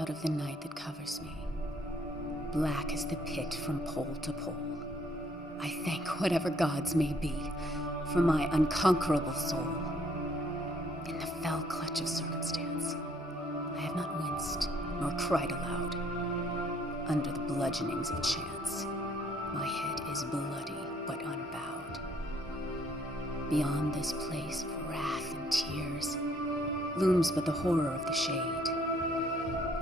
out of the night that covers me, black as the pit from pole to pole. I thank whatever gods may be for my unconquerable soul. In the fell clutch of circumstance, I have not winced nor cried aloud. Under the bludgeonings of chance, my head is bloody but unbowed. Beyond this place of wrath and tears looms but the horror of the shade,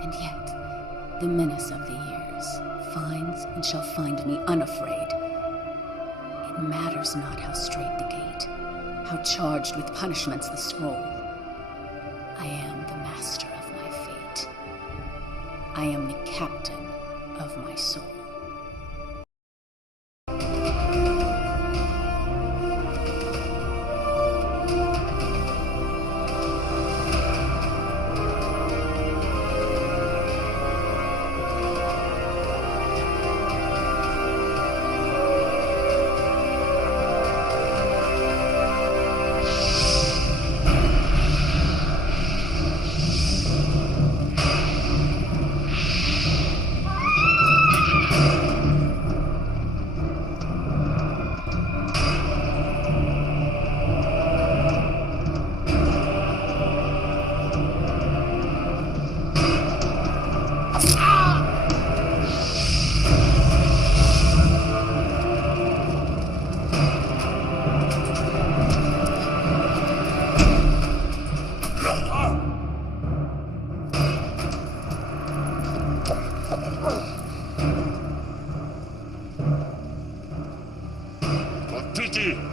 and yet the menace of the years finds and shall find me unafraid. It matters not how straight the gate, how charged with punishments the scroll. I am the master of my fate. I am the captain of my soul.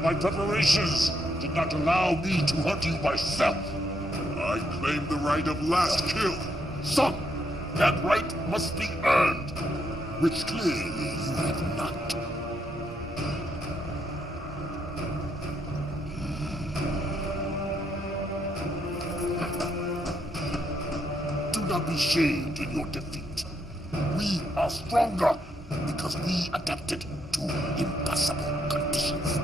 My preparations did not allow me to hunt you myself. I claim the right of last kill. Son, that right must be earned, which clearly you have not. Do not be shamed in your defeat. We are stronger because we adapted to impossible conditions.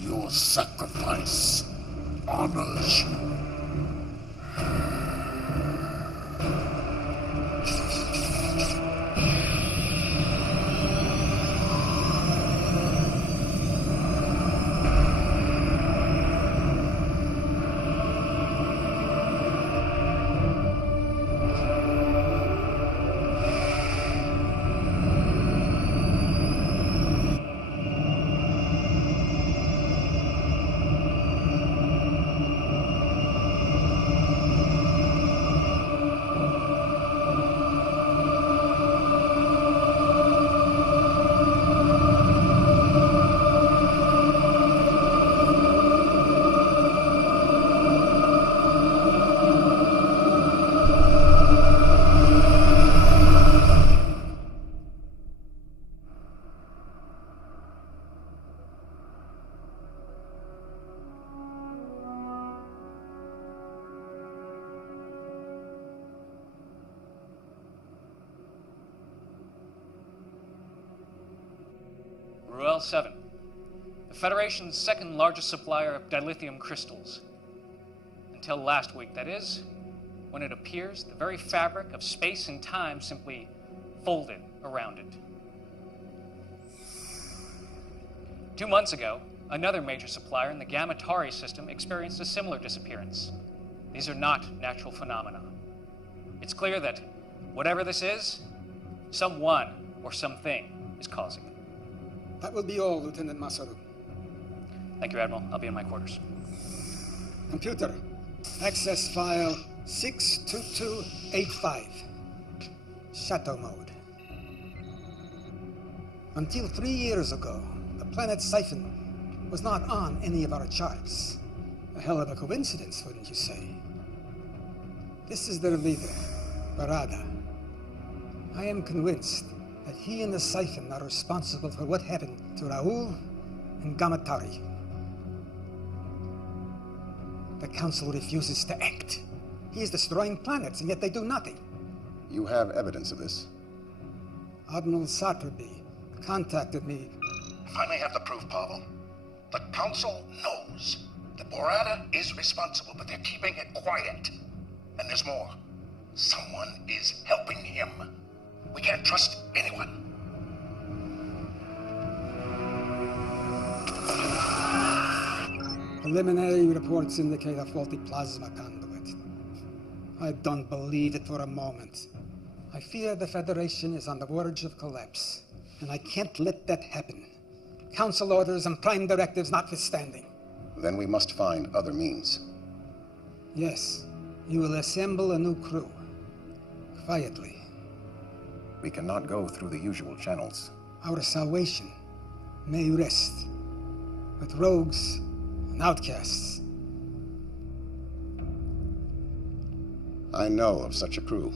Your sacrifice honors you. Ruel 7, the Federation's second largest supplier of dilithium crystals. Until last week, that is, when it appears the very fabric of space and time simply folded around it. 2 months ago, another major supplier in the Gamma Tauri system experienced a similar disappearance. These are not natural phenomena. It's clear that whatever this is, someone or something is causing it. That will be all, Lieutenant Masaru. Thank you, Admiral. I'll be in my quarters. Computer, access file 62285. Shadow mode. Until 3 years ago, the planet Siphon was not on any of our charts. A hell of a coincidence, wouldn't you say? This is their leader, Barada. I am convinced that he and the Siphon are responsible for what happened to Raul and Gamma Tauri. The Council refuses to act. He is destroying planets, and yet they do nothing. You have evidence of this? Admiral Saturby contacted me. If I may have the proof, Pavel, the Council knows that Borata is responsible, but they're keeping it quiet. And there's more. Someone is helping him. We can't trust anyone. Preliminary reports indicate a faulty plasma conduit. I don't believe it for a moment. I fear the Federation is on the verge of collapse, and I can't let that happen. Council orders and Prime directives notwithstanding. Then we must find other means. Yes, you will assemble a new crew. Quietly. We cannot go through the usual channels. Our salvation may rest with rogues and outcasts. I know of such a crew.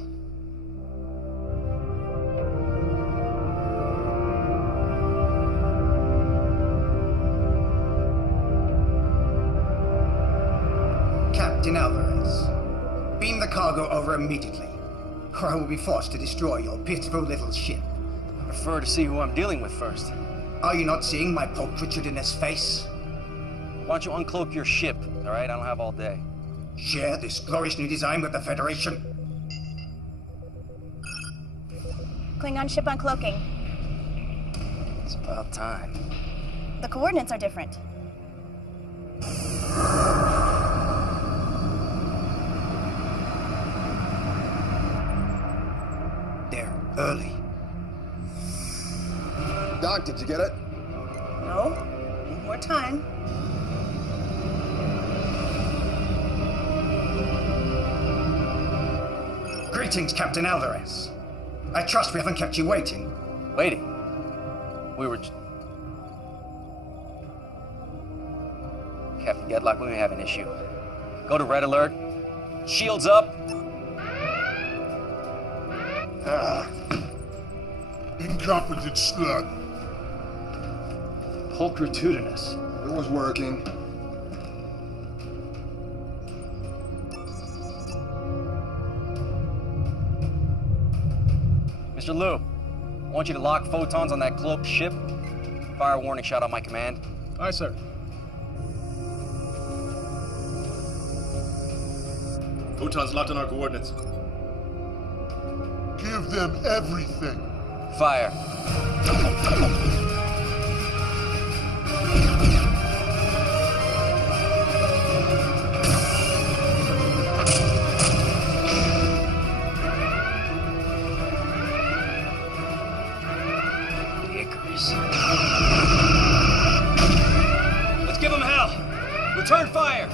Captain Alvarez, beam the cargo over immediately, or I will be forced to destroy your pitiful little ship. I prefer to see who I'm dealing with first. Are you not seeing my pulchritudinous face? Why don't you uncloak your ship, all right? I don't have all day. Share this glorious new design with the Federation? Klingon ship uncloaking. It's about time. The coordinates are different. They're early. Doc, did you get it? No? Need more time. Greetings, Captain Alvarez. I trust we haven't kept you waiting. Waiting. We were... Captain Gedlock, we may have an issue. Go to red alert. Shields up. Incompetent slut. Pulchritudinous. It was working. Mr. Liu, I want you to lock photons on that cloaked ship. Fire a warning shot on my command. Aye, sir. Photons locked on our coordinates. Give them everything. Fire. Icarus. Let's give them hell. Return fire.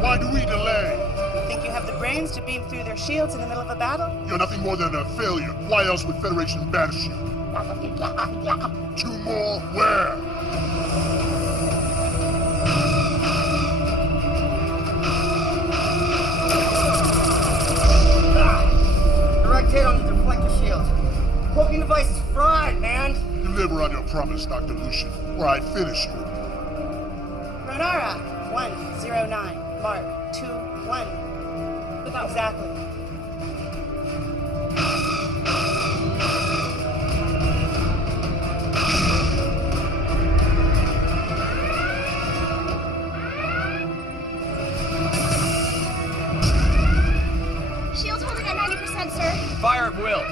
Why do we delay? Think you have the brains to beam through their shields in the middle of a battle? You're nothing more than a failure. Why else would Federation banish you? 2 more? Where? Direct hit on the deflector shield. Cloaking device is fried, man. Deliver on your promise, Dr. Lucian, or I finish you. Renara, 109. Mark, 2-1. Exactly. Shield's holding at 90%, sir. Fire at will.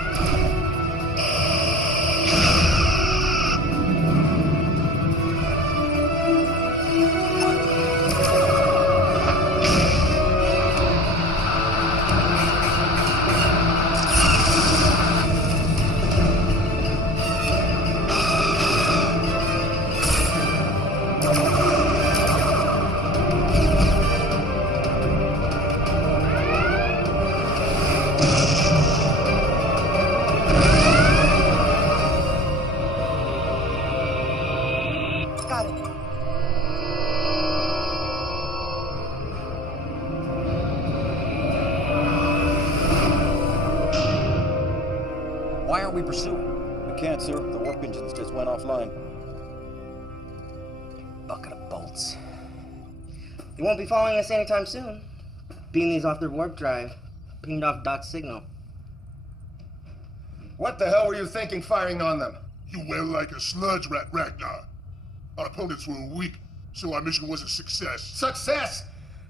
Got it. Why aren't we pursuing? We can't, sir. The warp engines just went offline. Bucket of bolts. They won't be following us anytime soon. Beam these off their warp drive. Pinged off Doc's signal. What the hell were you thinking firing on them? You went like a sludge rat, Ragnar. Our opponents were weak, so our mission was a success. Success!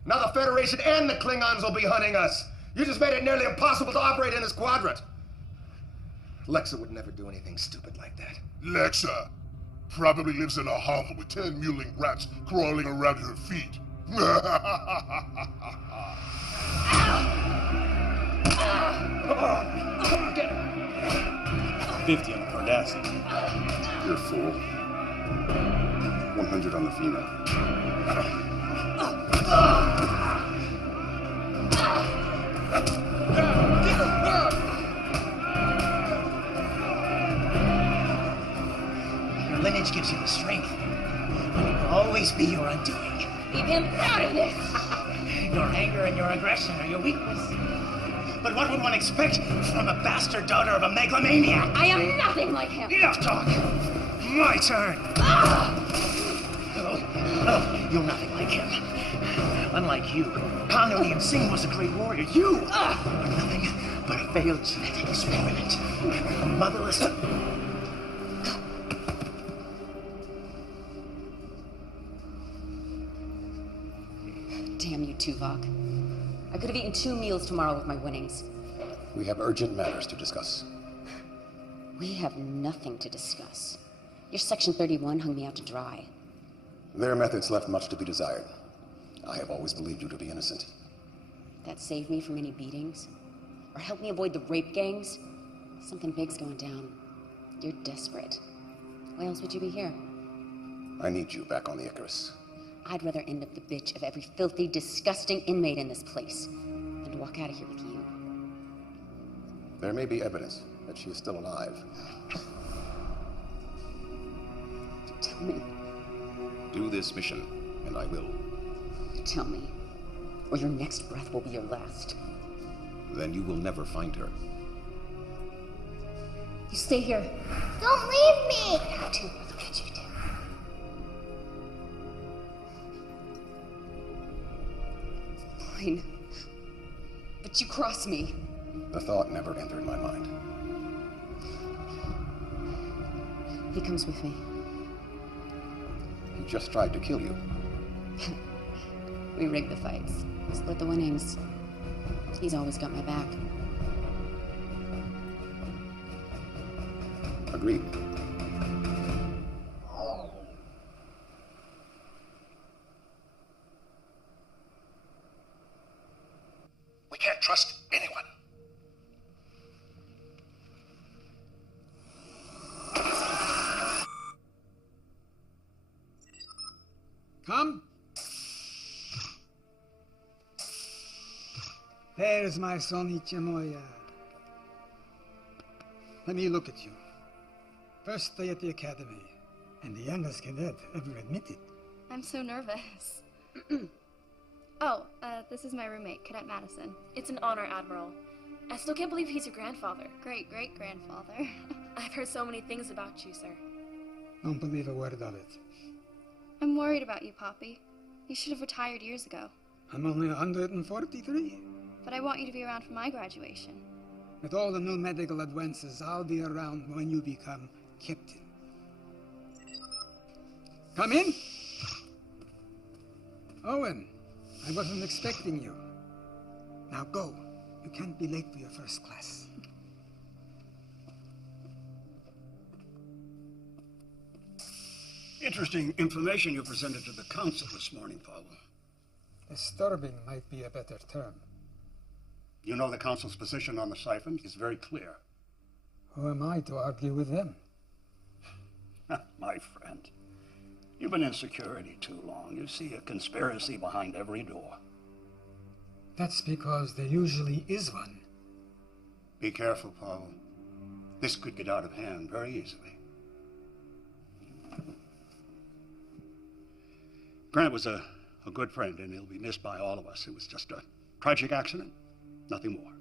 Now the Federation and the Klingons will be hunting us. You just made it nearly impossible to operate in this quadrant. Lexa would never do anything stupid like that. Lexa probably lives in a hovel with 10 mewling rats crawling around her feet. 50 on the Cardassian. You're a fool. 100 on the female. Your lineage gives you the strength. But it will always be your undoing. Leave him out of this! Your anger and your aggression are your weakness. But what would one expect from a bastard daughter of a megalomaniac? I am nothing like him! Enough talk! My turn! Oh, you're nothing like him. Unlike you, Kang Ilian Singh was a great warrior. You are nothing but a failed genetic experiment. A motherless... Damn you, Tuvok. I could have eaten 2 meals tomorrow with my winnings. We have urgent matters to discuss. We have nothing to discuss. Your Section 31 hung me out to dry. Their methods left much to be desired. I have always believed you to be innocent. That saved me from any beatings? Or helped me avoid the rape gangs? Something big's going down. You're desperate. Why else would you be here? I need you back on the Icarus. I'd rather end up the bitch of every filthy, disgusting inmate in this place than to walk out of here with you. There may be evidence that she is still alive. Tell me. Do this mission, and I will. Tell me, or your next breath will be your last. Then you will never find her. You stay here. Don't leave me! How to? Look at you do. Fine. But you cross me. The thought never entered my mind. He comes with me. He just tried to kill you. We rigged the fights. Split the winnings. He's always got my back. Agreed. We can't trust anyone. Come. There's my son Ichimoya. Let me look at you. First day at the academy, and the youngest cadet ever admitted. I'm so nervous. This is my roommate, Cadet Madison. It's an honor, Admiral. I still can't believe he's your grandfather. Great-great-grandfather. I've heard so many things about you, sir. Don't believe a word of it. I'm worried about you, Poppy. You should have retired years ago. I'm only 143. But I want you to be around for my graduation. With all the new medical advances, I'll be around when you become captain. Come in. Owen, I wasn't expecting you. Now go. You can't be late for your first class. Interesting information you presented to the council this morning, Pavel. Disturbing might be a better term. You know the council's position on the siphon is very clear. Who am I to argue with them? My friend, you've been in security too long. You see a conspiracy behind every door. That's because there usually is one. Be careful, Pavel. This could get out of hand very easily. Grant was a good friend, and he'll be missed by all of us. It was just a tragic accident, nothing more.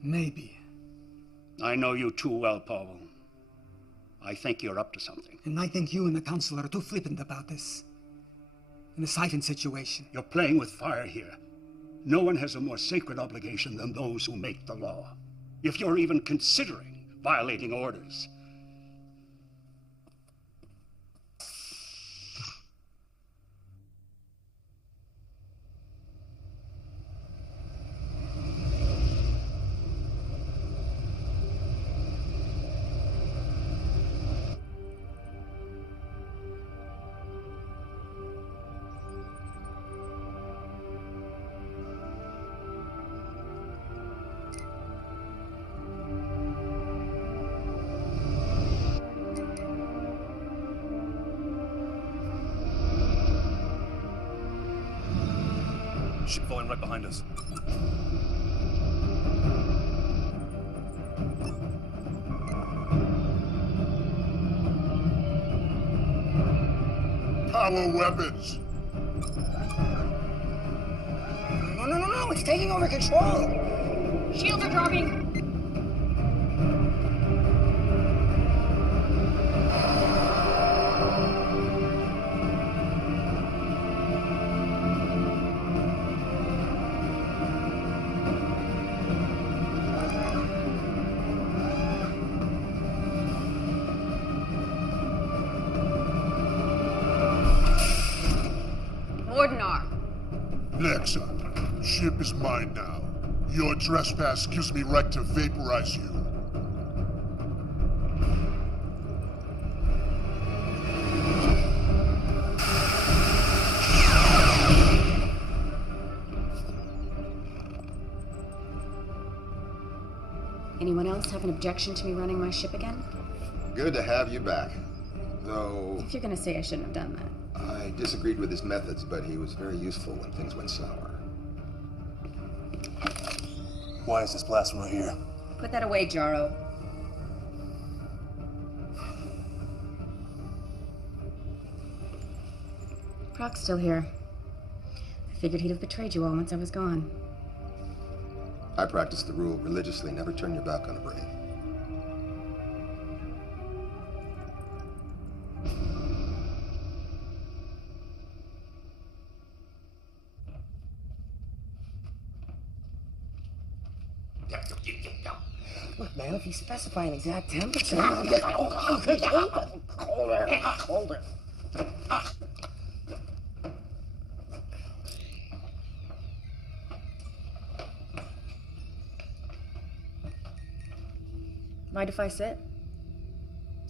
Maybe. I know you too well, Pavel. I think you're up to something. And I think you and the council are too flippant about this. In the siphon situation. You're playing with fire here. No one has a more sacred obligation than those who make the law. if you're even considering violating orders. Ship falling right behind us. Power weapons! No, it's taking over control! Shields are dropping! Nexa, ship is mine now. Your trespass gives me right to vaporize you. Anyone else have an objection to me running my ship again? Good to have you back. Though... If you're gonna say I shouldn't have done that. I disagreed with his methods, but he was very useful when things went sour. Why is this blast right here? Put that away, Jaro. Proc's still here. I figured he'd have betrayed you all once I was gone. I practice the rule religiously, never turn your back on a brave. Look, man, if you specify an exact temperature... Colder. Mind if I sit?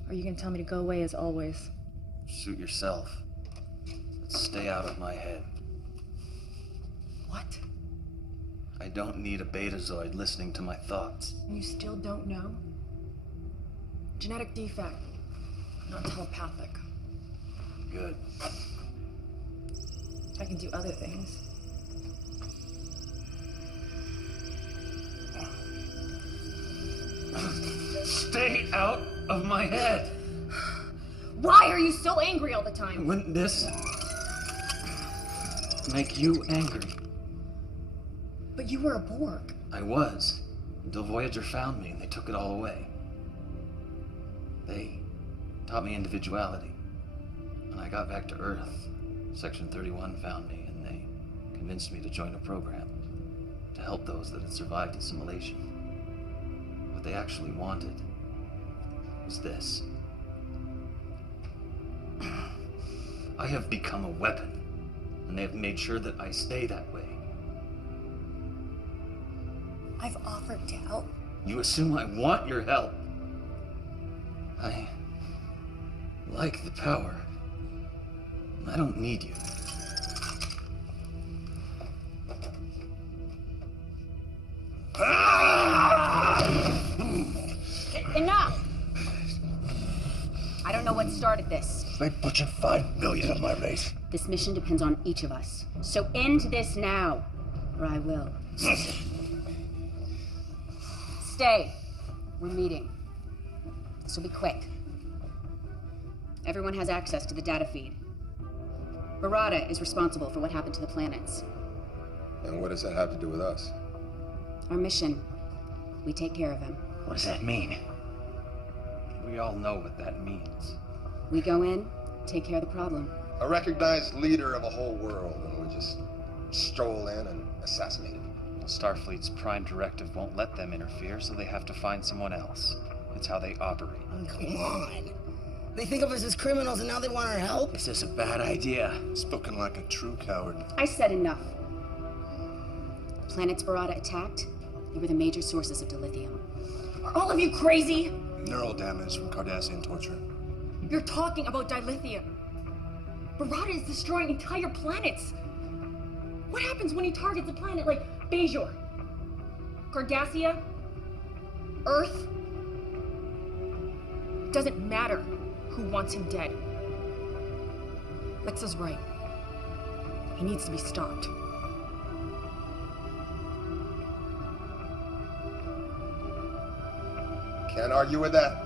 Or are you gonna tell me to go away as always? Suit yourself. Stay out of my head. What? I don't need a betazoid listening to my thoughts. And you still don't know? Genetic defect. Not telepathic. Good. I can do other things. Stay out of my head! Why are you so angry all the time? Wouldn't this make you angry? But you were a Borg. I was, until Voyager found me and they took it all away. They taught me individuality. When I got back to Earth, Section 31 found me and they convinced me to join a program to help those that had survived assimilation. What they actually wanted was this. I have become a weapon, and they have made sure that I stay that way. I've offered to help. You assume I want your help. I like the power. I don't need you. Enough! I don't know what started this. They butchered 5 million of my race. This mission depends on each of us. So end this now, or I will. Stay. We're meeting. This will be quick. Everyone has access to the data feed. Barada is responsible for what happened to the planets. And what does that have to do with us? Our mission. We take care of him. What does that mean? We all know what that means. We go in, take care of the problem. A recognized leader of a whole world, and we just stroll in and assassinate him. Starfleet's prime directive won't let them interfere, so they have to find someone else. It's how they operate. Oh, come on. They think of us as criminals and now they want our help? Is this a bad idea? Spoken like a true coward. I said enough. The planets Barada attacked, they were the major sources of dilithium. Are all of you crazy? Neural damage from Cardassian torture. You're talking about dilithium. Barada is destroying entire planets. What happens when he targets a planet like Bajor, Cardassia, Earth? It doesn't matter who wants him dead. Lexa's right. He needs to be stopped. Can't argue with that.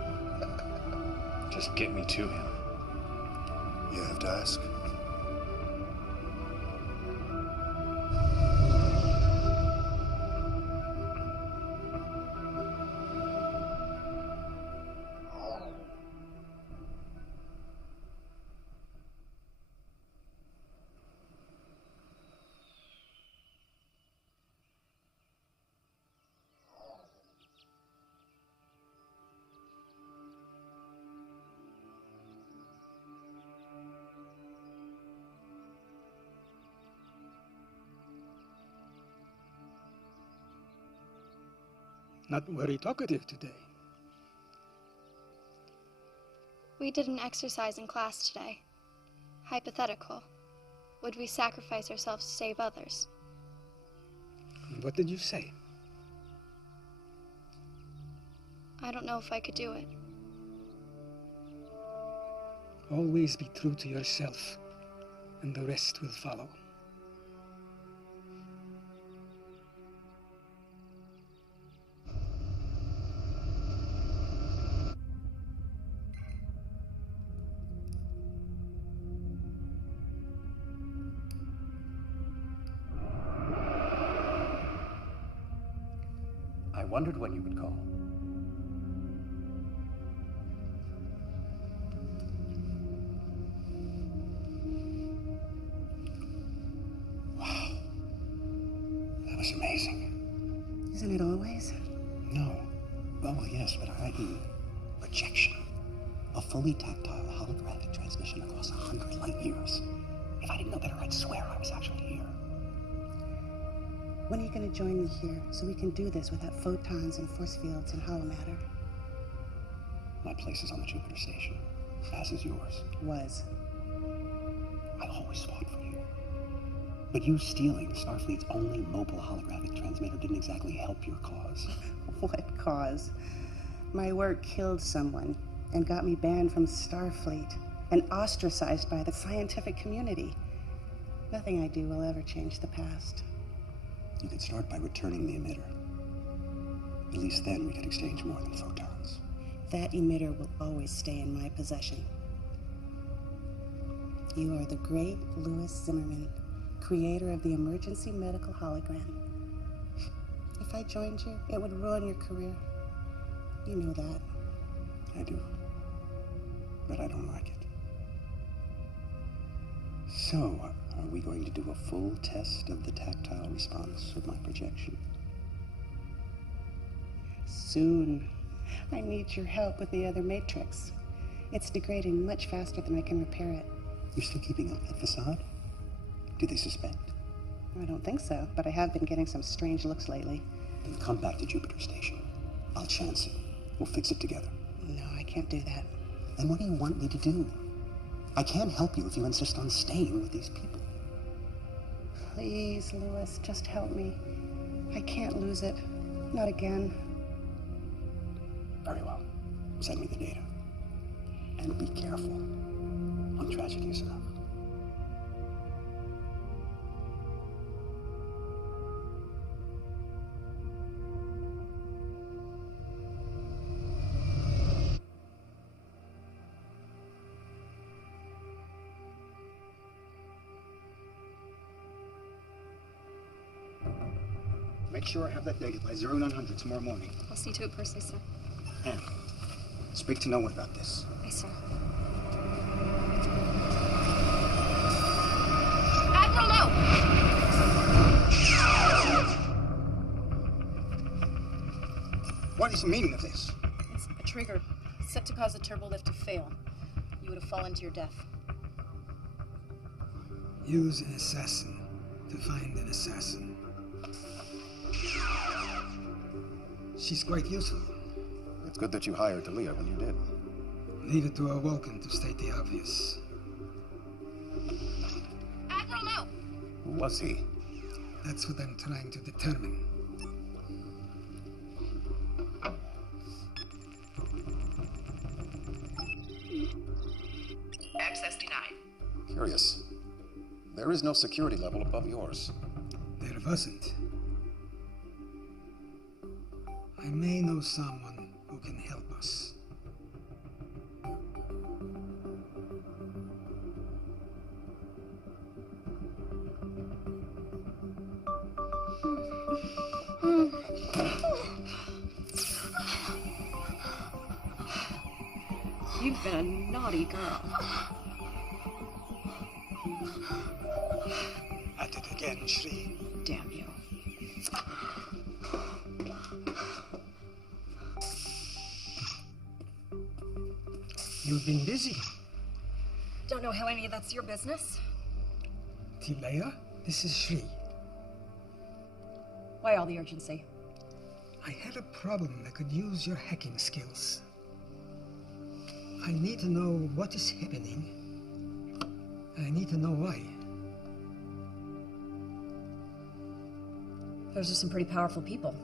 Just get me to him. You have to ask. Not very talkative today. We did an exercise in class today. Hypothetical. Would we sacrifice ourselves to save others? What did you say? I don't know if I could do it. Always be true to yourself, and the rest will follow. I wondered when you would call. Wow. That was amazing. Isn't it always? No. Well, yes, but i.e. projection. A fully tactile holographic transmission across 100 light years. If I didn't know better, I'd swear I was actually here. When are you going to join me here so we can do this without photons and force fields and hollow matter? My place is on the Jupiter station, as is yours. Was. I always fought for you. But you stealing Starfleet's only mobile holographic transmitter didn't exactly help your cause. What cause? My work killed someone and got me banned from Starfleet and ostracized by the scientific community. Nothing I do will ever change the past. You could start by returning the emitter. At least then we could exchange more than photons. That emitter will always stay in my possession. You are the great Louis Zimmerman, creator of the emergency medical hologram. If I joined you, it would ruin your career. You know that. I do. But I don't like it. So, are we going to do a full test of the tactile response of my projection? Soon. I need your help with the other matrix. It's degrading much faster than I can repair it. You're still keeping up that facade? Do they suspect? I don't think so, but I have been getting some strange looks lately. Then come back to Jupiter Station. I'll chance it. We'll fix it together. No, I can't do that. Then what do you want me to do? I can't help you if you insist on staying with these people. Please, Louis, just help me. I can't lose it. Not again. Very well. Send me the data. And be careful. One tragedy is enough. Make sure I have that data by 0900 tomorrow morning. I'll see to it personally, sir. And speak to no one about this. Aye, sir. Admiral Lowe! What is the meaning of this? It's a trigger set to cause the turbolift to fail. You would have fallen to your death. Use an assassin to find an assassin. She's quite useful. It's good that you hired Talia when you did. Leave it to a Vulcan to state the obvious. Admiral, no! Who was he? That's what I'm trying to determine. Access denied. Curious. There is no security level above yours. There wasn't. I may know someone who can help us. You've been a naughty girl. At it again, Shri. Damn you. You've been busy. Don't know how any of that's your business. Tilea, this is Shri. Why all the urgency? I had a problem that could use your hacking skills. I need to know what is happening. And I need to know why. Those are some pretty powerful people.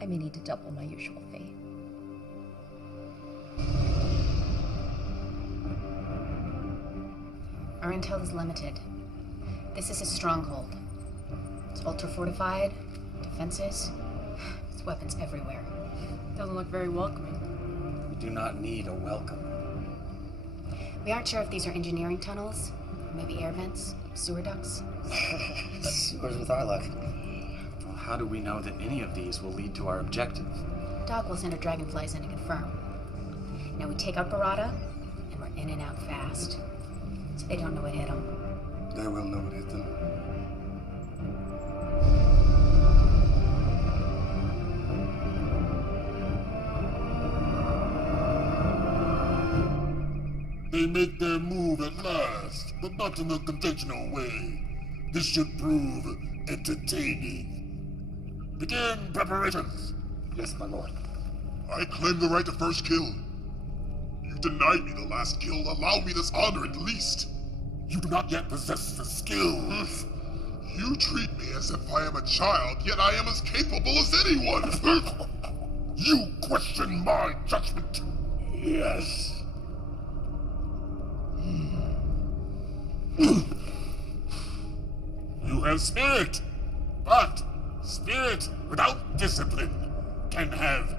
I may need to double my usual fee. Our intel is limited. This is a stronghold. It's ultra-fortified, defenses, there's weapons everywhere. Doesn't look very welcoming. We do not need a welcome. We aren't sure if these are engineering tunnels, maybe air vents, sewer ducts. Sewers with our luck. Well, how do we know that any of these will lead to our objective? Doc will send our dragonflies in to confirm. Now we take out Barada, and we're in and out fast. So they don't know what hit them. They will know what hit them. They make their move at last, but not in the conventional way. This should prove entertaining. Begin preparations. Yes, my lord. I claim the right to first kill. You denied me the last kill. Allow me this honor at least. You do not yet possess the skills. You treat me as if I am a child, yet I am as capable as anyone. You question my judgment. Yes. You have spirit, but spirit without discipline can have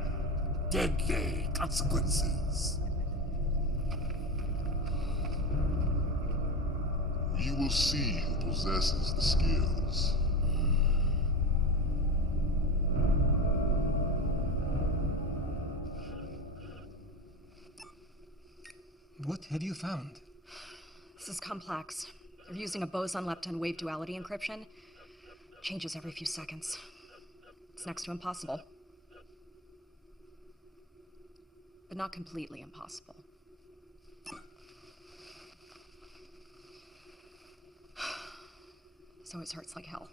deadly consequences. You will see who possesses the skills. What have you found? This is complex. They're using a boson-lepton wave duality encryption. Changes every few seconds. It's next to impossible. But not completely impossible. So it hurts like hell.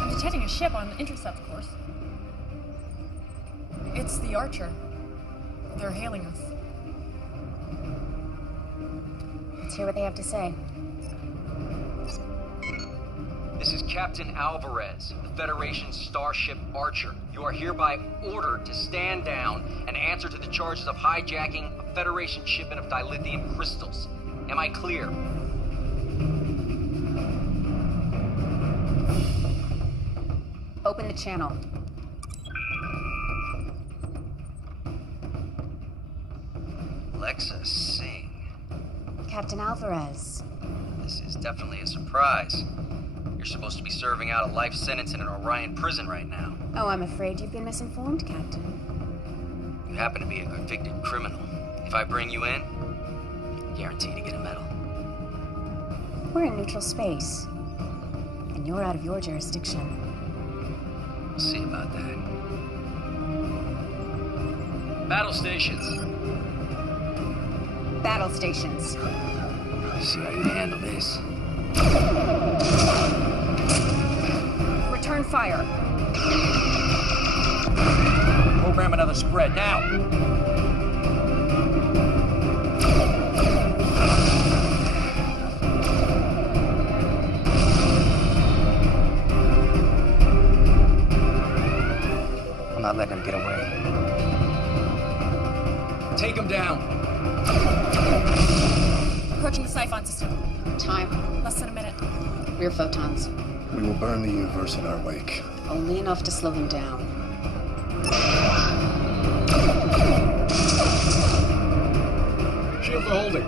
I'm detecting a ship on the intercept course. It's the Archer. They're hailing us. Let's hear what they have to say. This is Captain Alvarez, the Federation starship Archer. You are hereby ordered to stand down and answer to the charges of hijacking a Federation shipment of dilithium crystals. Am I clear? Open the channel. Alexa Singh. Captain Alvarez. This is definitely a surprise. You're supposed to be serving out a life sentence in an Orion prison right now. Oh, I'm afraid you've been misinformed, Captain. You happen to be a convicted criminal. If I bring you in, guarantee to get a medal. We're in neutral space, and you're out of your jurisdiction. We'll see about that. Battle stations. Battle stations. See how you handle this. Return fire. Program another spread, now! I'm not letting him get away. Take him down. Approaching the Siphon system. Time. Less than a minute. Rear photons. We will burn the universe in our wake. Only enough to slow them down. Shield for holding.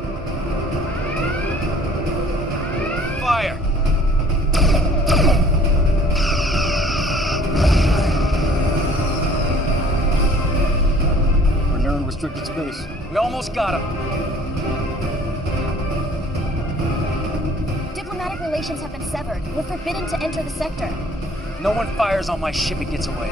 Fire! We're near unrestricted space. We almost got him. Diplomatic relations have been severed. We're forbidden to enter the sector. No one fires on my ship and gets away.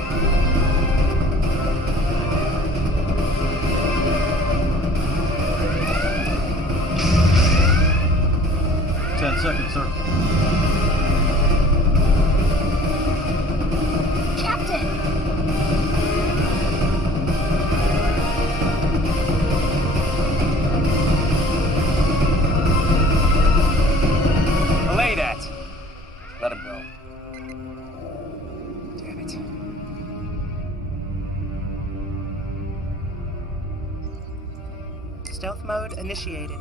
10 seconds, sir. Captain! Delay that. Let him go. Damn it. Stealth mode initiated.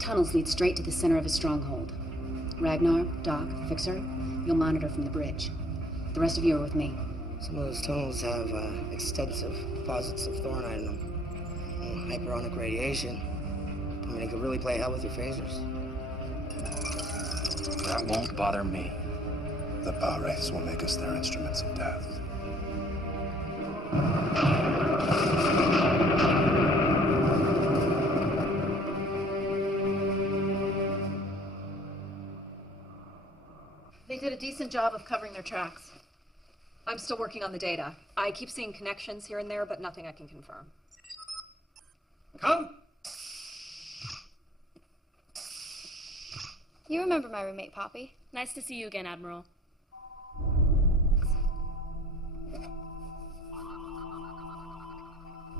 Tunnels lead straight to the center of his stronghold. Ragnar, Doc, Fixer, you'll monitor from the bridge. The rest of you are with me. Some of those tunnels have extensive deposits of thornite in them. Hyperonic radiation. I mean, it could really play hell with your phasers. That won't bother me. The power wraiths will make us their instruments of death. They did a decent job of covering their tracks. I'm still working on the data. I keep seeing connections here and there, but nothing I can confirm. Come! You remember my roommate, Poppy? Nice to see you again, Admiral.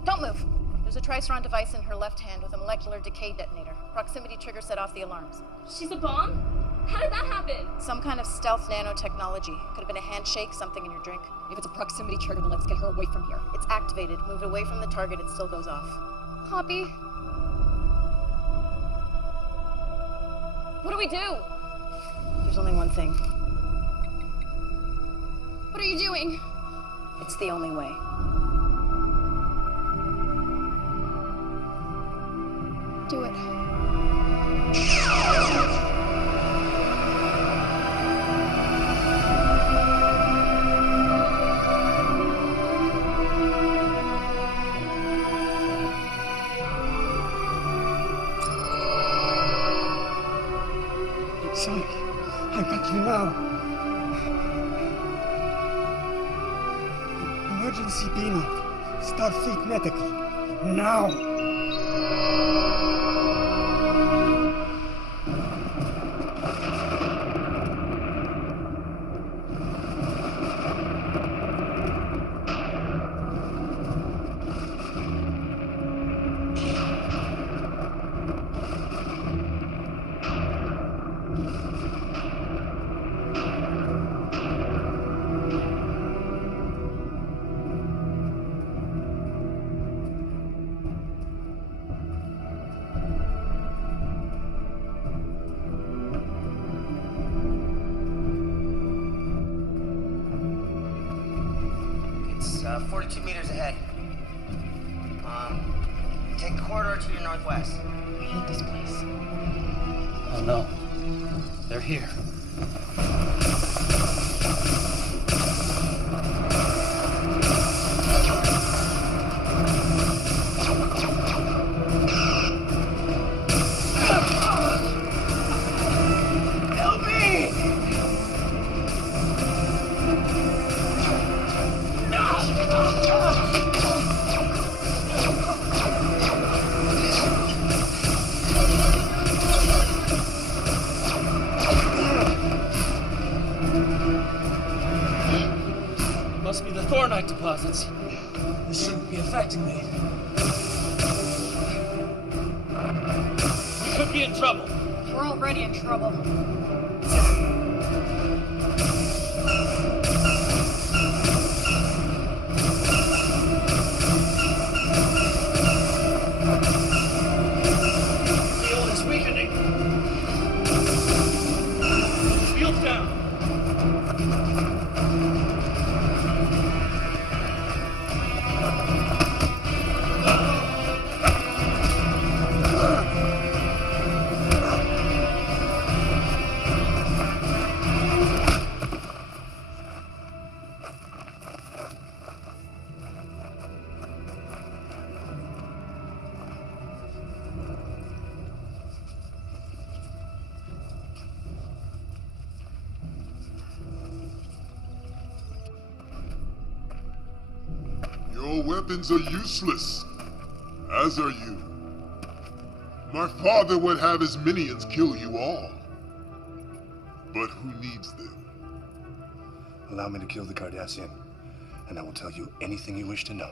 Don't move! There's a Triceron device in her left hand with a molecular decay detonator. Proximity trigger set off the alarms. She's a bomb? How did that happen? Some kind of stealth nanotechnology. Could have been a handshake, something in your drink. If it's a proximity trigger, then let's get her away from here. It's activated. Move it away from the target, it still goes off. Poppy? What do we do? There's only one thing. What are you doing? It's the only way. Do it. Sonic, I got you now. Emergency beam up. Starfleet Medical. Now! It's 42 meters ahead. Take the corridor to your northwest. I hate this place. Oh no. They're here. Help me! Must be the Thornite deposits. This shouldn't be affecting me. We could be in trouble. We're already in trouble. Field is weakening. Field down. Your weapons are useless, as are you. My father would have his minions kill you all. But who needs them? Allow me to kill the Cardassian, and I will tell you anything you wish to know.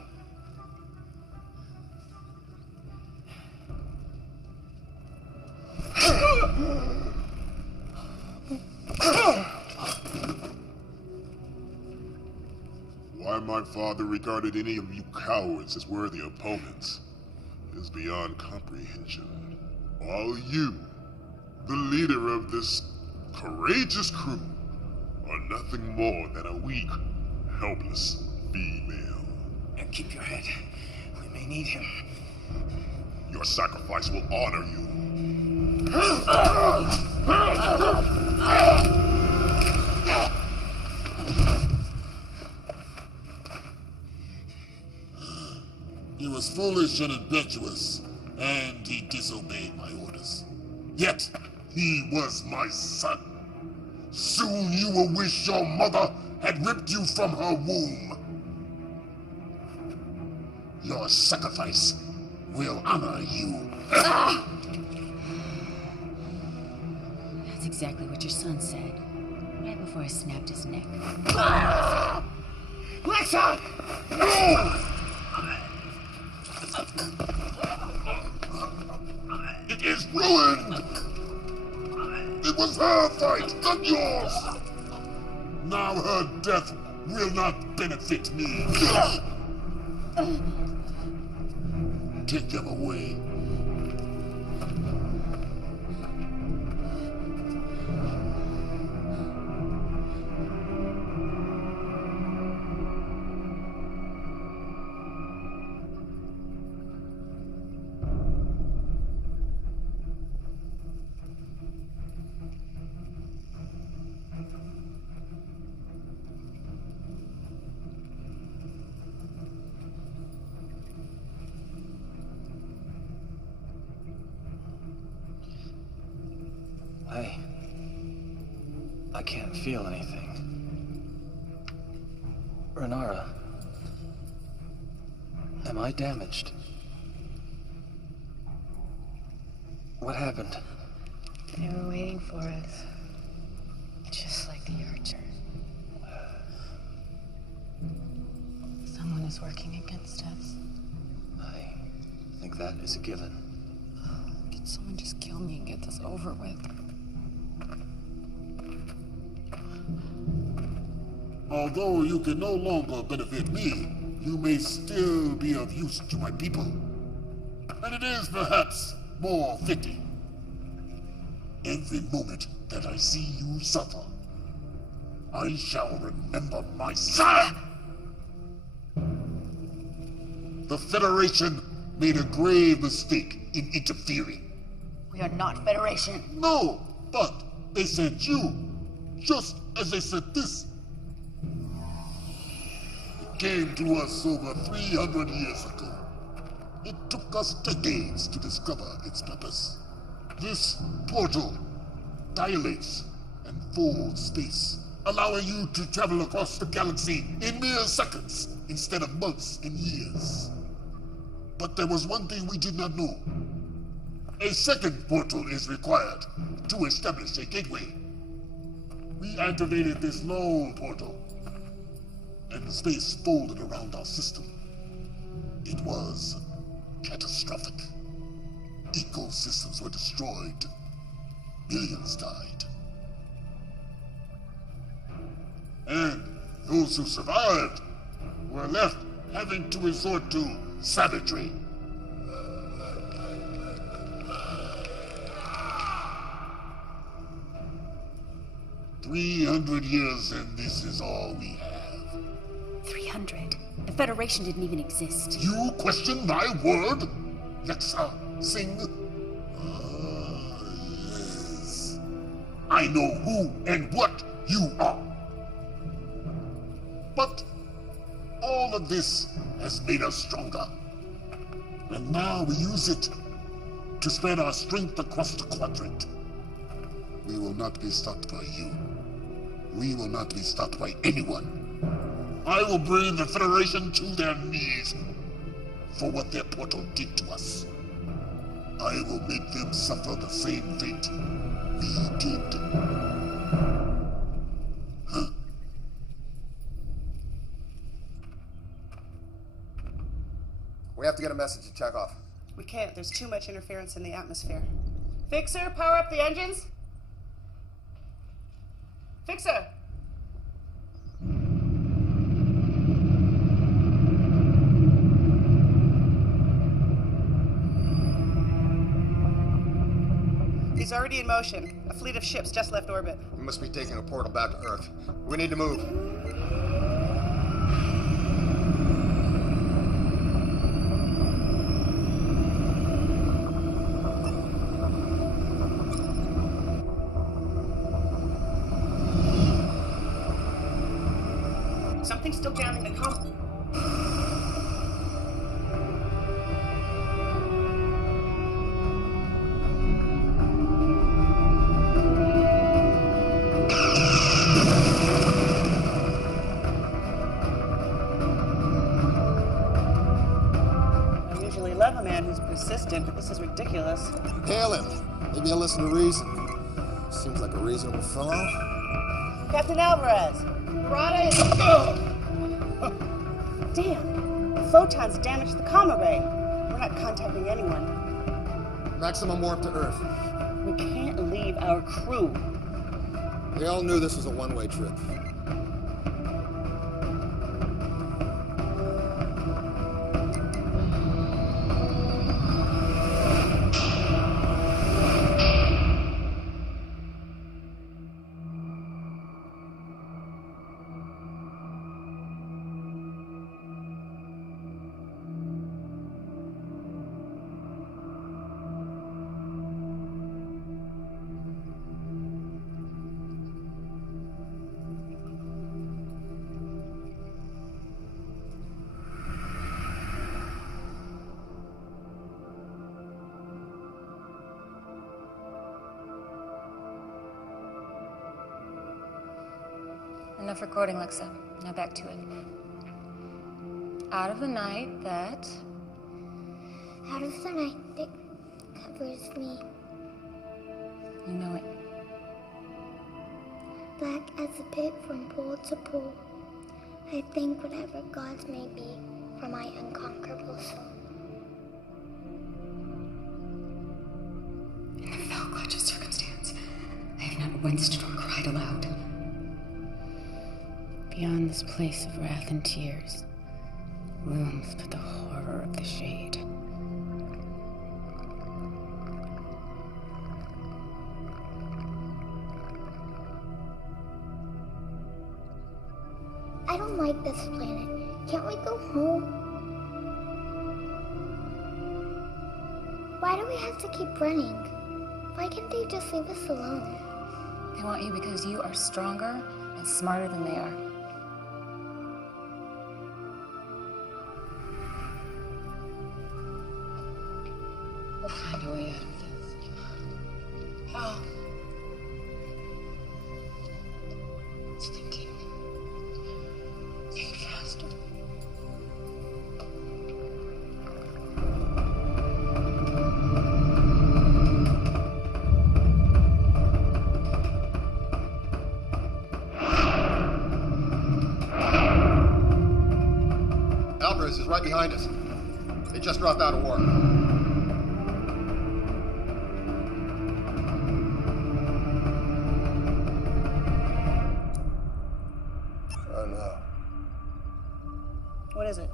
Why my father regarded any of you cowards as worthy opponents is beyond comprehension. While you, the leader of this courageous crew, are nothing more than a weak, helpless female. And keep your head. We may need him. Your sacrifice will honor you. He was foolish and impetuous, and he disobeyed my orders. Yet, he was my son. Soon you will wish your mother had ripped you from her womb. Your sacrifice will honor you. That's exactly what your son said, right before I snapped his neck. Lexa! It is ruined! It was her fight, not yours! Now her death will not benefit me. Take them away. I can't feel anything. Renara, am I damaged? What happened? They were waiting for us. Just like the Archer. Someone is working against us. I think that is a given. Can someone just kill me and get this over with? Although you can no longer benefit me, you may still be of use to my people. And it is perhaps more fitting. Every moment that I see you suffer, I shall remember my son! The Federation made a grave mistake in interfering. We are not Federation. No, but they sent you, just as they sent this. It came to us over 300 years ago. It took us decades to discover its purpose. This portal dilates and folds space, allowing you to travel across the galaxy in mere seconds instead of months and years. But there was one thing we did not know. A second portal is required to establish a gateway. We activated this lone portal, and space folded around our system. It was catastrophic. Ecosystems were destroyed. Millions died. And those who survived were left having to resort to savagery. "300 years and this is all we have." 300? The Federation didn't even exist. You question my word? Lexa, Singh? Yes. I know who and what you are. But all of this has made us stronger. And now we use it to spread our strength across the quadrant. We will not be stopped by you. We will not be stopped by anyone. I will bring the Federation to their knees for what their portal did to us. I will make them suffer the same fate we did. Huh? We have to get a message to Chekhov. We can't. There's too much interference in the atmosphere. Fixer, power up the engines. Fixer! He's already in motion. A fleet of ships just left orbit. We must be taking a portal back to Earth. We need to move. Something's still jamming the comm. I usually love a man who's persistent, but this is ridiculous. Hail him. Maybe he'll listen to reason. Seems like a reasonable fellow. Captain Alvarez! Barada is... Damn! The photons damaged the comm array. We're not contacting anyone. Maximum warp to Earth. We can't leave our crew. We all knew this was a one-way trip. Enough recording, Lexa. Now back to it. Out of the night that... Out of the night that covers me. You know it. Black as the pit from pole to pole. I thank whatever gods may be for my unconquerable soul. In the fell clutch of circumstance, I have not winced nor cried aloud. Beyond this place of wrath and tears, looms but the horror of the shade. I don't like this planet. Can't we go home? Why do we have to keep running? Why can't they just leave us alone? They want you because you are stronger and smarter than they are. We'll find a way out of this. How? It's thinking. Think faster. Alvarez is right behind us. They just dropped out of war. Oh no. What is it?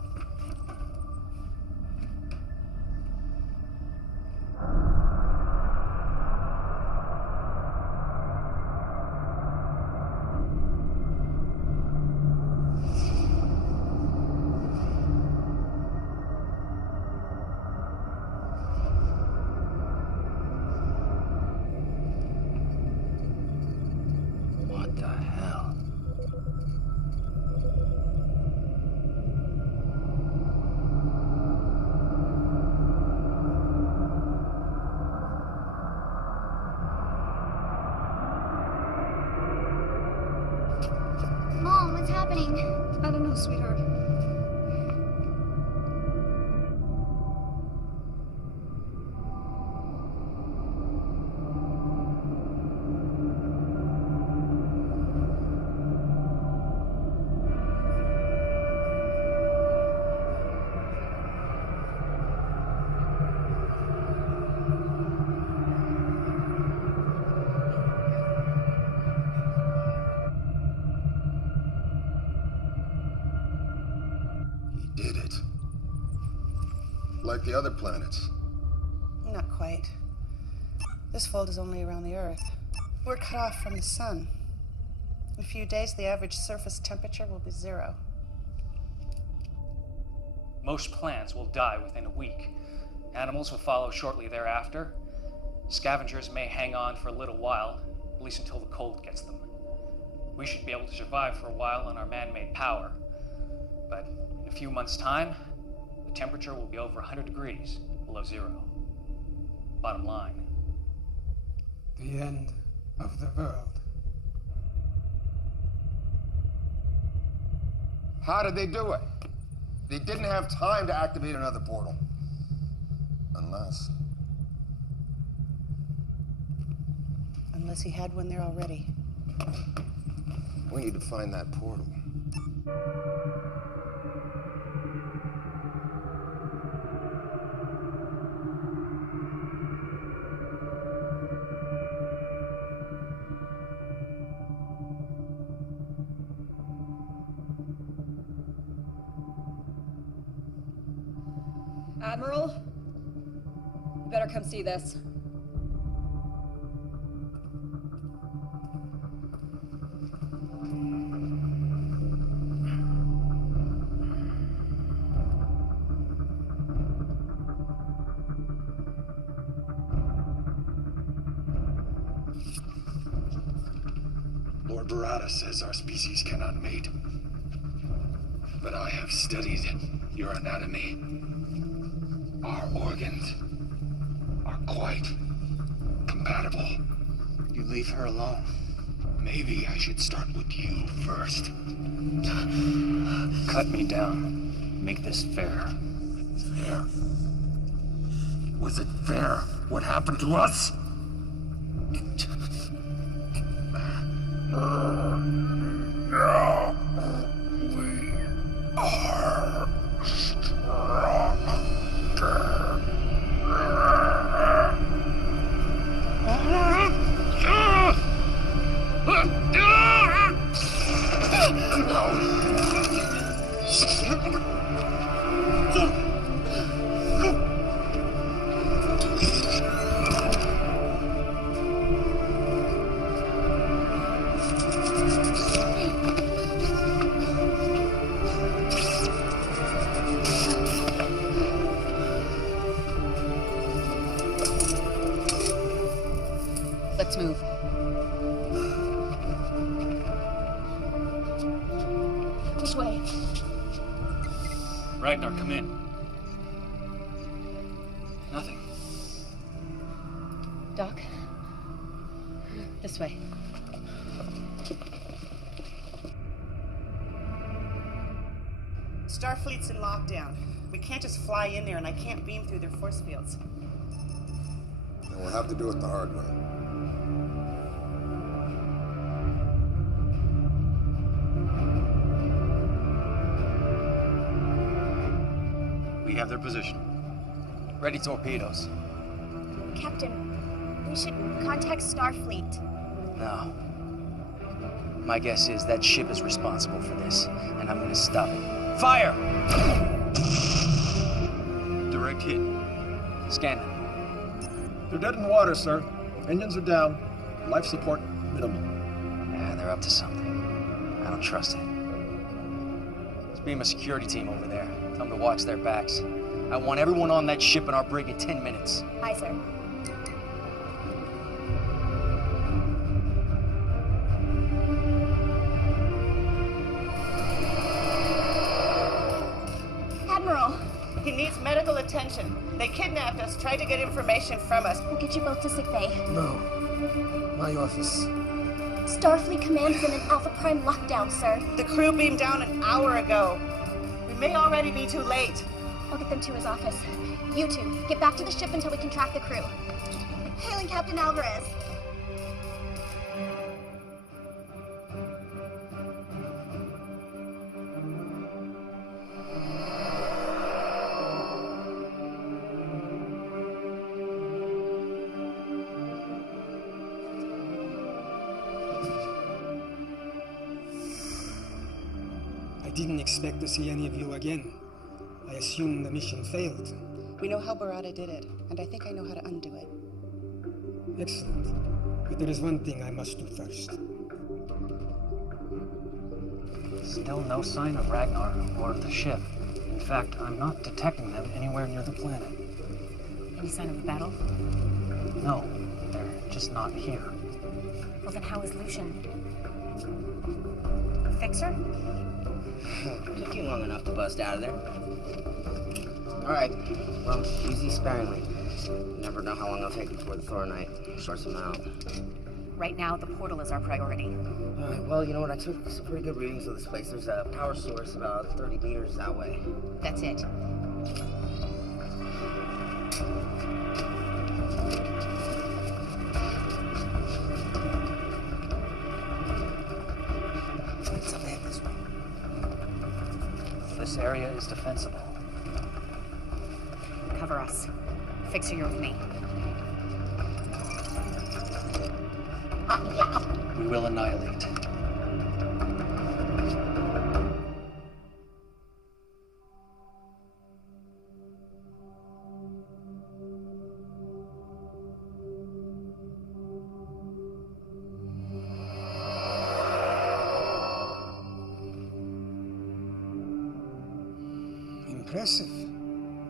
What the hell? Mom, what's happening? I don't know, sweetheart. He did it. Like the other planets. Not quite. This fold is only around the Earth. We're cut off from the sun. In a few days, the average surface temperature will be 0. Most plants will die within a week. Animals will follow shortly thereafter. Scavengers may hang on for a little while, at least until the cold gets them. We should be able to survive for a while on our man-made power. But in a few months' time, the temperature will be over 100 degrees below 0. Bottom line. The end of the world. How did they do it? They didn't have time to activate another portal. Unless he had one there already. We need to find that portal. Admiral, you better come see this. Lord Barada says our species cannot mate. But I have studied your anatomy. Our organs are quite compatible. You leave her alone. Maybe I should start with you first. Cut me down. Make this fair. Fair? Was it fair what happened to us? Now we are Let's move. Which way? Ragnar, come in. Nothing. Doc? This way. Starfleet's in lockdown. We can't just fly in there, and I can't beam through their force fields. Then we'll have to do it the hard way. We have their position. Ready torpedoes. Captain, we should contact Starfleet. No. My guess is that ship is responsible for this, and I'm gonna stop it. Fire! Direct hit. Scan them. They're dead in water, sir. Engines are down. Life support minimal. Yeah, they're up to something. I don't trust it. Let's beam a security team over there. Tell them to watch their backs. I want everyone on that ship in our brig in 10 minutes. Aye, sir. Admiral! He needs medical attention. They kidnapped us, tried to get information from us. We'll get you both to sickbay. No. My office. Starfleet Command's in an Alpha Prime lockdown, sir. The crew beamed down an hour ago. We may already be too late. I'll get them to his office. You two, get back to the ship until we can track the crew. Hailing Captain Alvarez. I didn't expect to see any of you again. I assume the mission failed. We know how Barada did it, and I think I know how to undo it. Excellent. But there is one thing I must do first. Still no sign of Ragnar or of the ship. In fact, I'm not detecting them anywhere near the planet. Any sign of a battle? No, they're just not here. Well, then how is Lucian? Fixer? Took you long enough to bust out of there. Alright, well, use these sparingly. You never know how long it'll take before the Thoronite sorts them out. Right now, the portal is our priority. Alright, well, you know what? I took some pretty good readings of this place. There's a power source about 30 meters that way. That's it. This area is defensible. Cover us. Fixer, you're with me. We will annihilate. Impressive.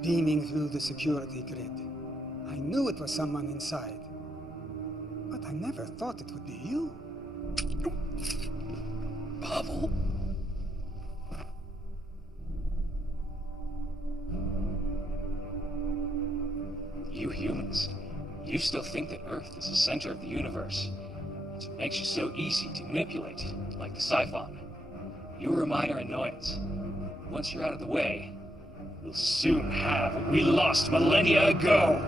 Beaming through the security grid. I knew it was someone inside. But I never thought it would be you. Pavel. You humans, you still think that Earth is the center of the universe. That's what makes you so easy to manipulate, like the Siphon. You're a minor annoyance. Once you're out of the way, we'll soon have what we lost millennia ago.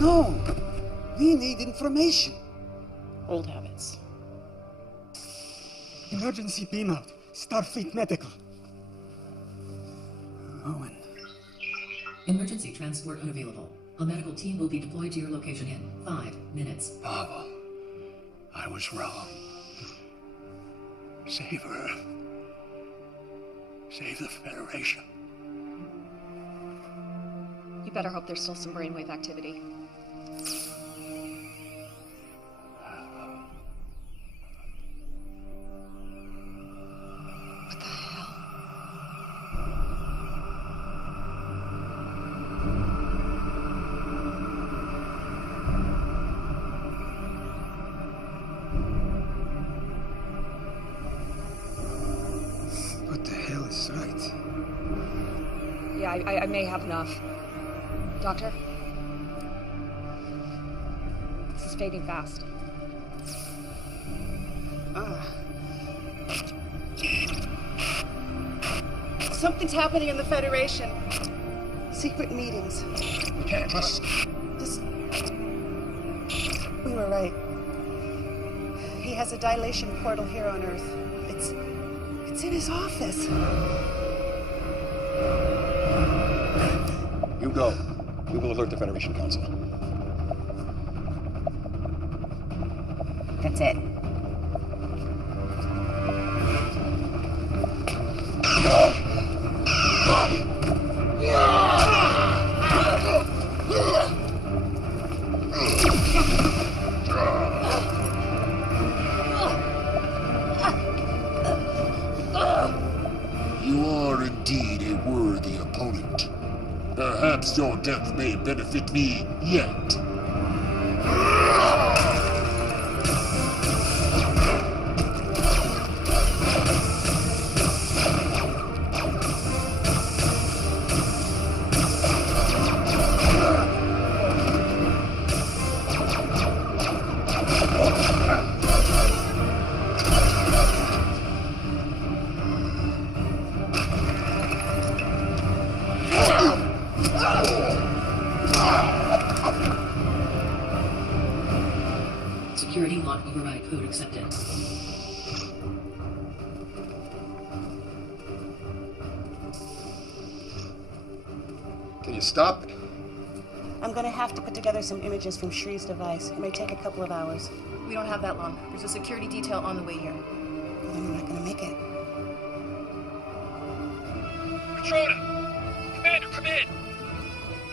No! We need information. Old habits. Emergency beam out. Starfleet Medical. Owen. Emergency transport unavailable. A medical team will be deployed to your location in 5 minutes. Pavel, I was wrong. Save Earth. Save the Federation. You better hope there's still some brainwave activity. What the hell? What the hell is right? Yeah, I may have enough. Doctor? This is fading fast. Something's happening in the Federation. Secret meetings. We can't trust. We were right. He has a dilation portal here on Earth. It's in his office. You go. We will alert the Federation Council. That's it. You are indeed a worthy opponent. Perhaps your death may benefit me yet. Security lock override code accepted. Can you stop it? I'm gonna have to put together some images from Shree's device. It may take a couple of hours. We don't have that long. There's a security detail on the way here. Well, then we're not gonna make it. Patrona! Commander, come in!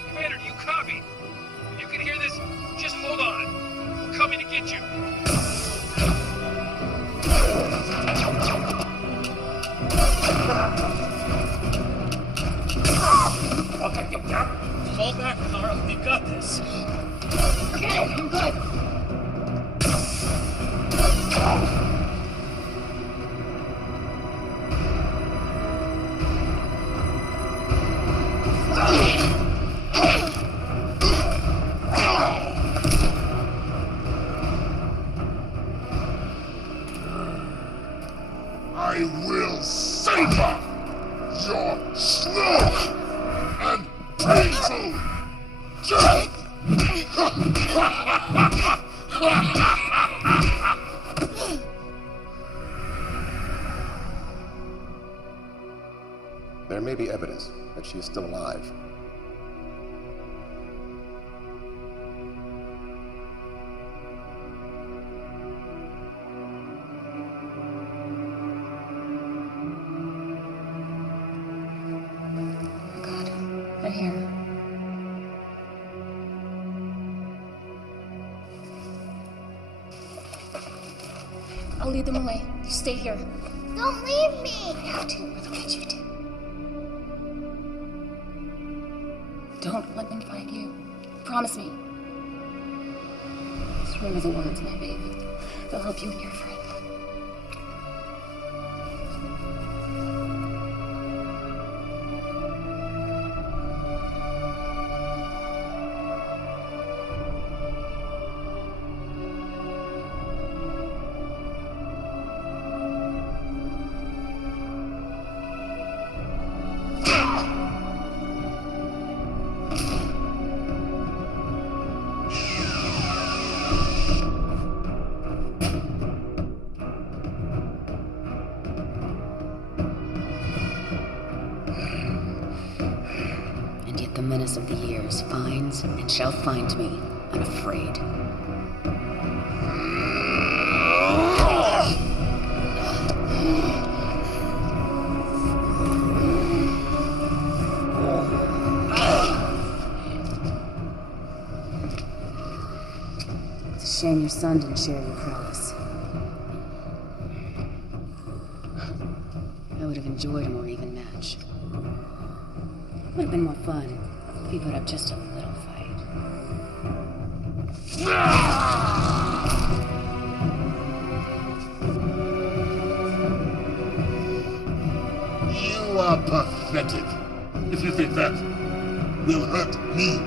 Commander, do you copy? If you can hear this, just hold on. We're coming to get you. Okay, fall back, Carl. We've got this. Okay, I'm good. I will savor your slow and painful death! There may be evidence that she is still alive. They're here. I'll lead them away. You stay here. Don't leave me! I have to, or they'll get you too. Don't let them find you. Promise me. Just remember the words, my baby. They'll help you and your friend. darkness of the years finds and shall find me unafraid. It's a shame your son didn't share your prowess. I would have enjoyed a more even match. Would have been more fun if you put up just a little fight. You are pathetic. If you think that will hurt me.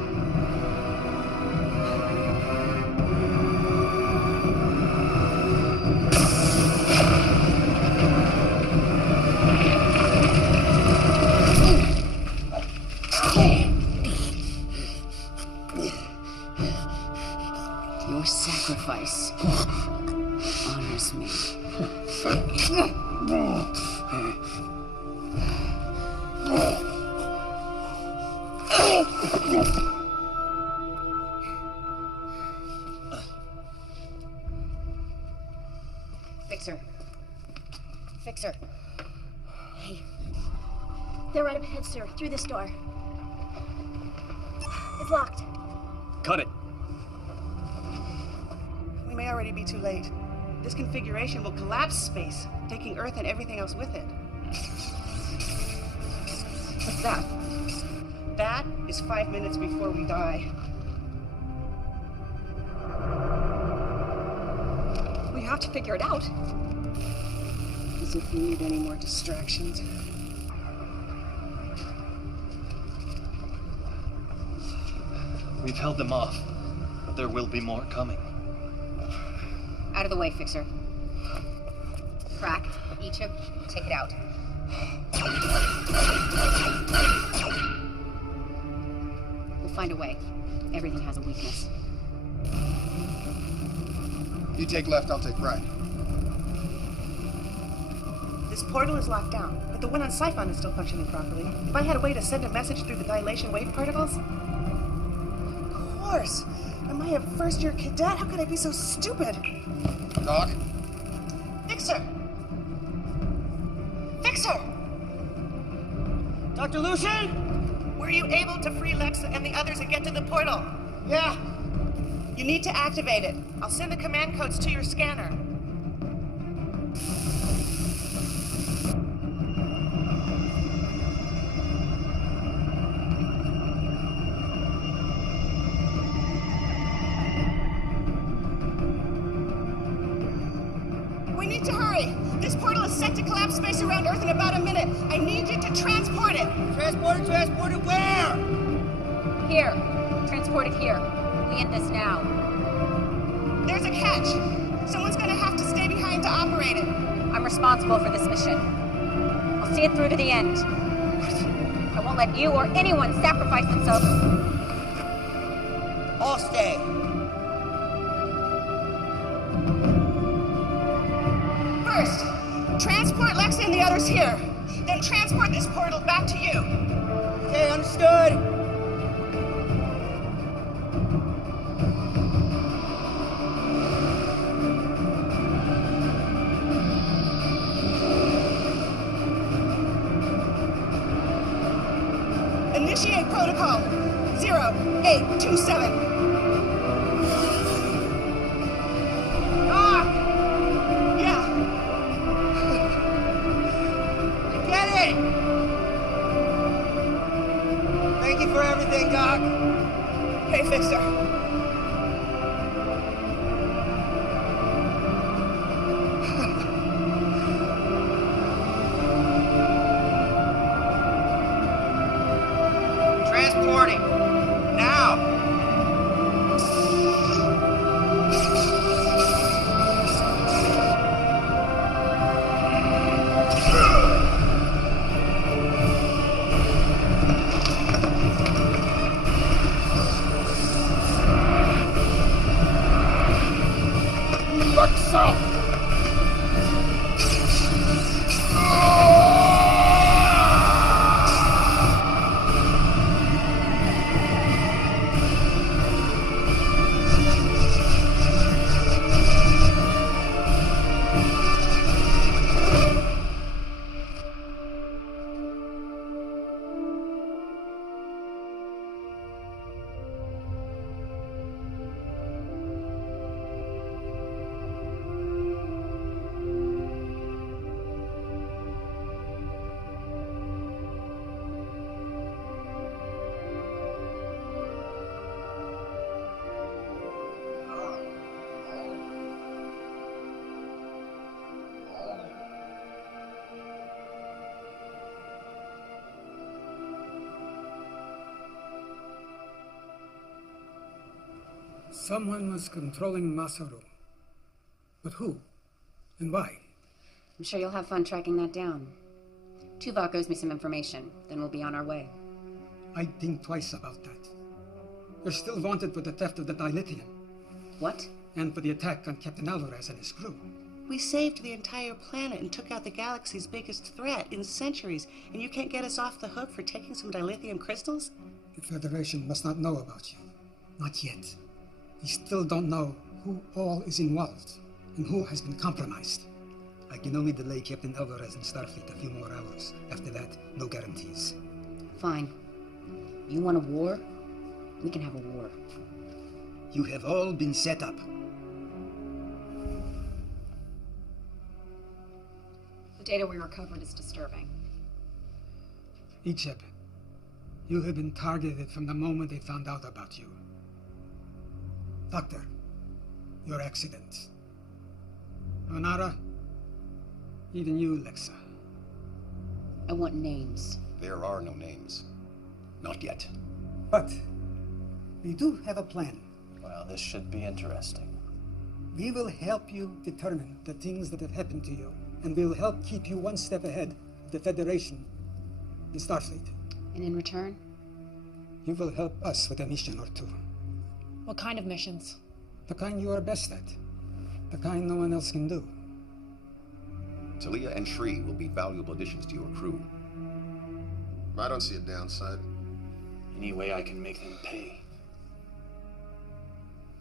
Your sacrifice honors me. Fixer. Fixer. Hey. They're right up ahead, sir. Through this door. It's locked. Cut it. We may already be too late. This configuration will collapse space, taking Earth and everything else with it. What's that? That is 5 minutes before we die. We have to figure it out. As if we need any more distractions. We've held them off, but there will be more coming. Out of the way, Fixer. Crack, Ichib, take it out. We'll find a way. Everything has a weakness. You take left, I'll take right. This portal is locked down, but the one on Siphon is still functioning properly. If I had a way to send a message through the dilation wave particles... Of course! Am I a first-year cadet? How could I be so stupid? Doc? Fixer! Fixer! Dr. Lucian? Were you able to free Lexa and the others and get to the portal? Yeah. You need to activate it. I'll send the command codes to your scanner. We need to hurry. This portal is set to collapse space around Earth in about a minute. I need you to transport it. Transport it where? Here. Transport it here. We end this now. There's a catch. Someone's gonna have to stay behind to operate it. I'm responsible for this mission. I'll see it through to the end. I won't let you or anyone sacrifice themselves. I'll stay. First, transport Lexa and the others here. Then transport this portal back to you. Okay, understood. Initiate protocol 0827. Yeah. I get it! Thank you for everything, Doc. Hey, Fixer. Transporting. Now. Lexa! Someone was controlling Masaru. But who? And why? I'm sure you'll have fun tracking that down. Tuvok owes me some information, then we'll be on our way. I'd think twice about that. You're still wanted for the theft of the dilithium. What? And for the attack on Captain Alvarez and his crew. We saved the entire planet and took out the galaxy's biggest threat in centuries, and you can't get us off the hook for taking some dilithium crystals? The Federation must not know about you. Not yet. We still don't know who all is involved and who has been compromised. I can only delay Captain Alvarez and Starfleet a few more hours. After that, no guarantees. Fine. You want a war? We can have a war. You have all been set up. The data we recovered is disturbing. Icheb, you have been targeted from the moment they found out about you. Doctor, your accident. Onara, even you, Lexa. I want names. There are no names. Not yet. But we do have a plan. Well, this should be interesting. We will help you determine the things that have happened to you, and we'll help keep you one step ahead of the Federation and Starfleet. And in return? You will help us with a mission or two. What kind of missions? The kind you are best at. The kind no one else can do. Talia and Shri will be valuable additions to your crew. I don't see a downside. Any way I can make them pay.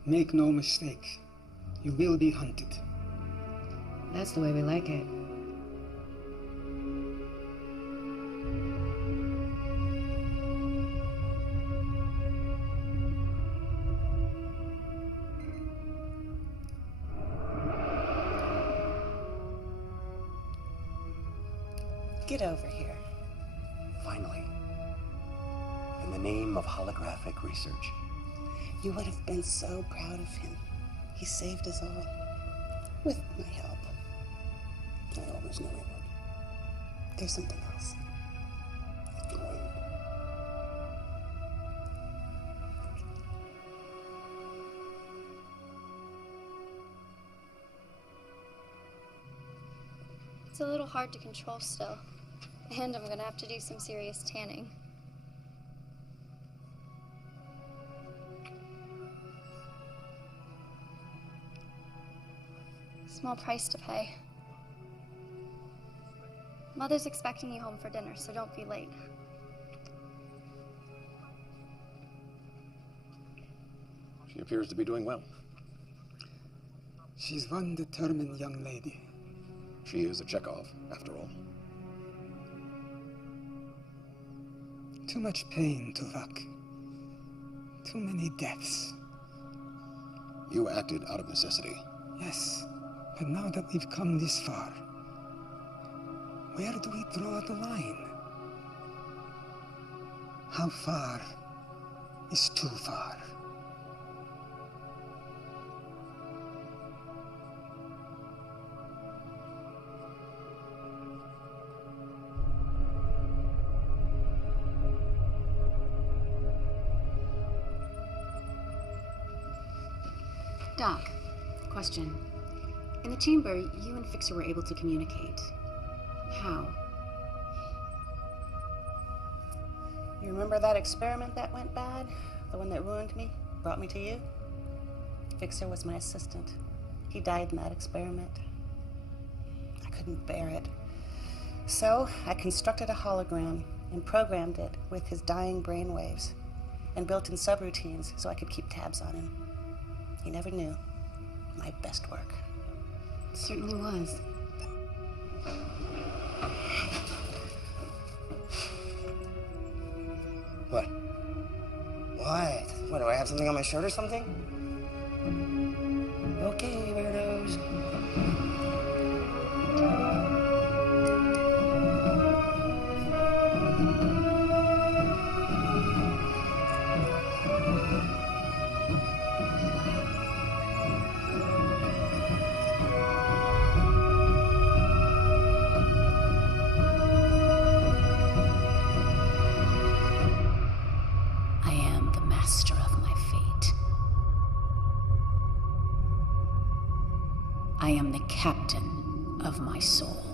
Make no mistake. You will be hunted. That's the way we like it. Get over here. Finally. In the name of holographic research. You would have been so proud of him. He saved us all. With my help. I always knew he would. There's something else. It can wait. It's a little hard to control still. And I'm gonna have to do some serious tanning. Small price to pay. Mother's expecting you home for dinner, so don't be late. She appears to be doing well. She's one determined young lady. She is a Chekhov, after all. Too much pain, Tuvok. Too many deaths. You acted out of necessity. Yes, but now that we've come this far, where do we draw the line? How far is too far? Doc, question. In the chamber, you and Fixer were able to communicate. How? You remember that experiment that went bad? The one that ruined me? Brought me to you? Fixer was my assistant. He died in that experiment. I couldn't bear it. So I constructed a hologram and programmed it with his dying brainwaves and built in subroutines so I could keep tabs on him. He never knew. My best work. It certainly was. What? What? What, do I have something on my shirt or something? Okay, weirdos. I am the master of my fate. I am the captain of my soul.